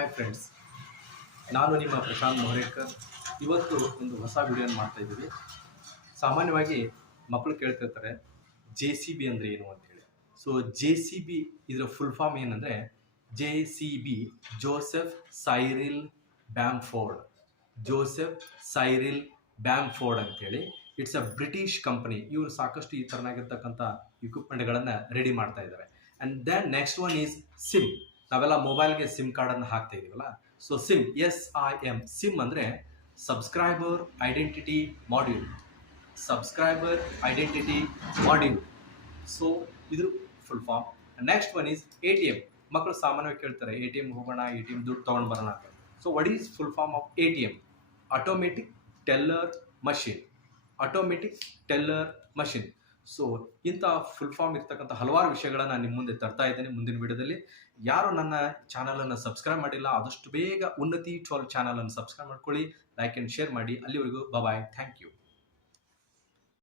Hi friends, ನಾನು ನಿಮ್ಮ ಪ್ರಶಾಂತ್ ಮೊಹರೇಕರ್. ಇವತ್ತು ಒಂದು ಹೊಸ ವಿಡಿಯೋನ ಮಾಡ್ತಾ ಇದ್ದೀವಿ. ಸಾಮಾನ್ಯವಾಗಿ ಮಕ್ಕಳು ಕೇಳ್ತಿರ್ತಾರೆ JCB ಅಂದರೆ ಏನು ಅಂತೇಳಿ. ಸೊ JCB ಇದರ ಫುಲ್ ಫಾರ್ಮ್ ಏನಂದರೆ JCB, Joseph Cyril Bamford. Joseph Cyril Bamford ಅಂತೇಳಿ. It's a British company. ಇವರು ಸಾಕಷ್ಟು ಈ ಥರನಾಗಿರ್ತಕ್ಕಂಥ ಇಕ್ವಿಪ್ಮೆಂಟ್ಗಳನ್ನು ರೆಡಿ ಮಾಡ್ತಾ ಇದ್ದಾರೆ. And then next one is SIM. ನಾವೆಲ್ಲ ಮೊಬೈಲ್ಗೆ ಸಿಮ್ ಕಾರ್ಡನ್ನು ಹಾಕ್ತಾ ಇದೀವಲ್ಲ, ಸೊ ಸಿಮ್, SIM. ಸಿಮ್ ಅಂದರೆ subscriber identity module. Subscriber identity module. So ಇದ್ರ full form. Next one is ATM. ಮಕ್ಕಳು ಸಾಮಾನ್ಯವಾಗಿ ಕೇಳ್ತಾರೆ ATM ಹೋಗೋಣ, ATM ದುಡ್ಡು ತೊಗೊಂಡು ಬರೋಣ ಅಂತ. So what is full form of ATM? Automatic teller machine. Automatic teller machine. So ಇಂಥ ಫುಲ್ ಫಾರ್ಮ್ ಇರ್ತಕ್ಕಂಥ ಹಲವಾರು ವಿಷಯಗಳನ್ನ ನಾನು ನಿಮ್ಮ ಮುಂದೆ ತರ್ತಾ ಇದ್ದೇನೆ ಮುಂದಿನ ವಿಡಿಯೋದಲ್ಲಿ. ಯಾರು ನನ್ನ ಚಾನಲನ್ನು ಸಬ್ಸ್ಕ್ರೈಬ್ ಮಾಡಿಲ್ಲ, ಆದಷ್ಟು ಬೇಗ ಉನ್ನತಿ 12 ಚಾನಲನ್ನು ಸಬ್ಸ್ಕ್ರೈಬ್ ಮಾಡ್ಕೊಳ್ಳಿ, ಲೈಕ್ ಆ್ಯಂಡ್ ಶೇರ್ ಮಾಡಿ. ಅಲ್ಲಿವರೆಗೂ ಬಾಯ್, ಥ್ಯಾಂಕ್ ಯು.